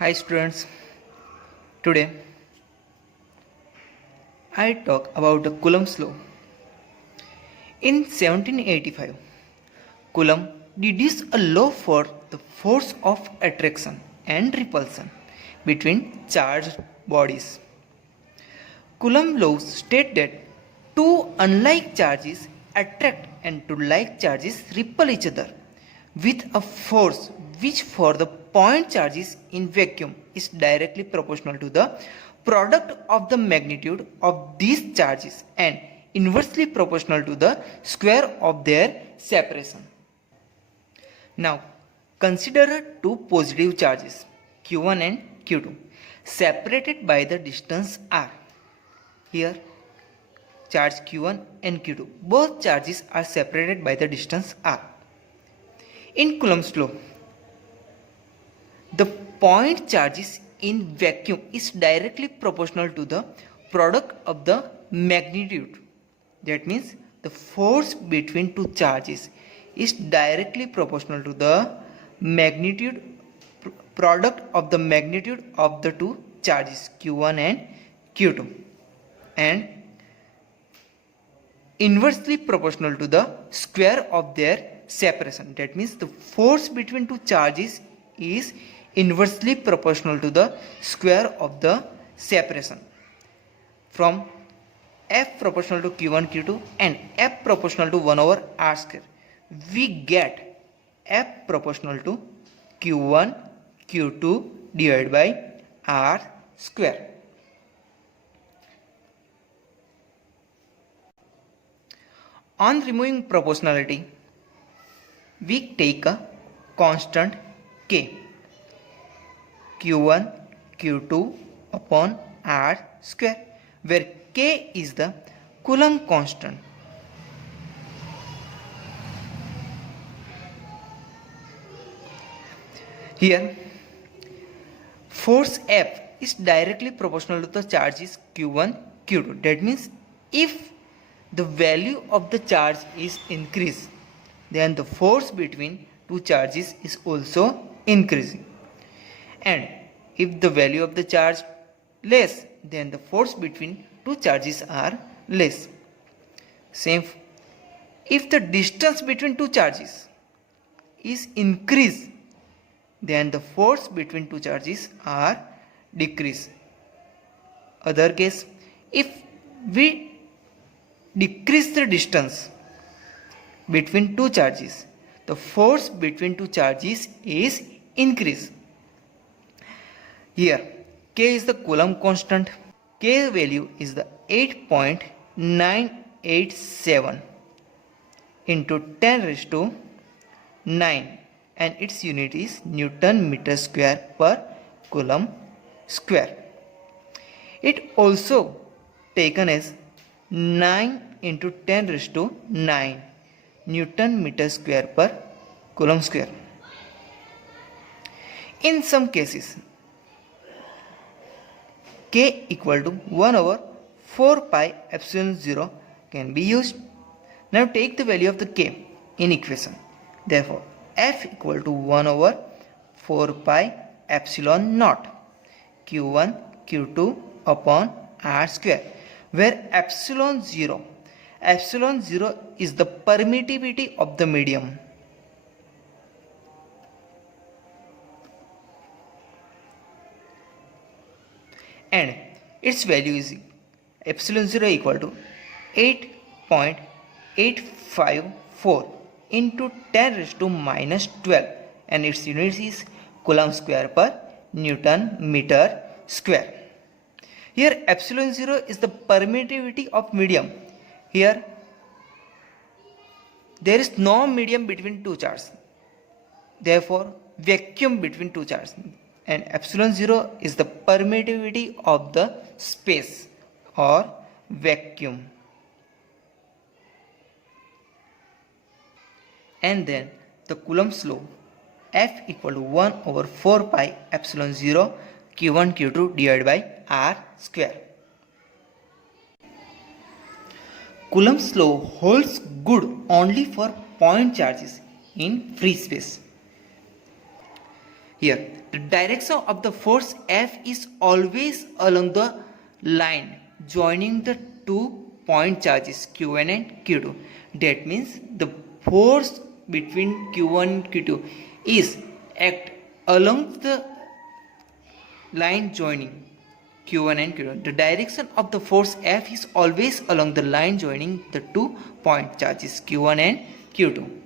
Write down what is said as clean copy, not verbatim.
Hi students, today I talk about the Coulomb's law. In 1785, Coulomb deduced a law for the force of attraction and repulsion between charged bodies. Coulomb's law states that two unlike charges attract and two like charges repel each other with a force which for the point charges in vacuum is directly proportional to the product of the magnitude of these charges and inversely proportional to the square of their separation. Now consider two positive charges q1 and q2 separated by the distance r. Here charge q1 and q2 both charges are separated by the distance r. In Coulomb's law, the point charges in vacuum is directly proportional to the product of the magnitude. That means the force between two charges is directly proportional to the magnitude product of the magnitude of the two charges q1 and q2 and inversely proportional to the square of their separation. That means the force between two charges is inversely proportional to the square of the separation. From F proportional to q1 q2 and F proportional to 1 over r square, we get F proportional to q1 q2 divided by r square. On removing proportionality, we take a constant k, q1 q2 upon r square, where k is the Coulomb constant. Here force F is directly proportional to the charges q1 q2. That means if the value of the charge is increased, then the force between two charges is also increasing, and if the value of the charge less, then the force between two charges are less. Same, if the distance between two charges is increased, then the force between two charges are decreased. Other case, if we decrease the distance between two charges, the force between two charges is increased. Here k is the Coulomb constant. K value is the 8.987 into 10 raised to 9 and its unit is Newton meter square per Coulomb square. It also taken as 9 into 10 raised to 9 Newton meter square per Coulomb square. In some cases, k equal to 1 over 4 pi epsilon 0 can be used. Now take the value of the k in equation. Therefore, F equal to 1 over 4 pi epsilon naught q1 q2 upon r square, where epsilon 0 is the permittivity of the medium. And its value is epsilon 0 equal to 8.854 into 10 raised to minus 12 and its unit is Coulomb square per Newton meter square. Here epsilon 0 is the permittivity of medium. Here there is no medium between two charges, therefore vacuum between two charges, and epsilon 0 is the permittivity of the space or vacuum. And then the Coulomb's law, F equal to 1 over 4 pi epsilon 0 q1 q2 divided by r square. Coulomb's law holds good only for point charges in free space. Here, the direction of the force F is always along the line joining the 2 point charges Q1 and Q2. That means the force between Q1 and Q2 is act along the line joining Q1 and Q2. The direction of the force F is always along the line joining the 2 point charges Q1 and Q2.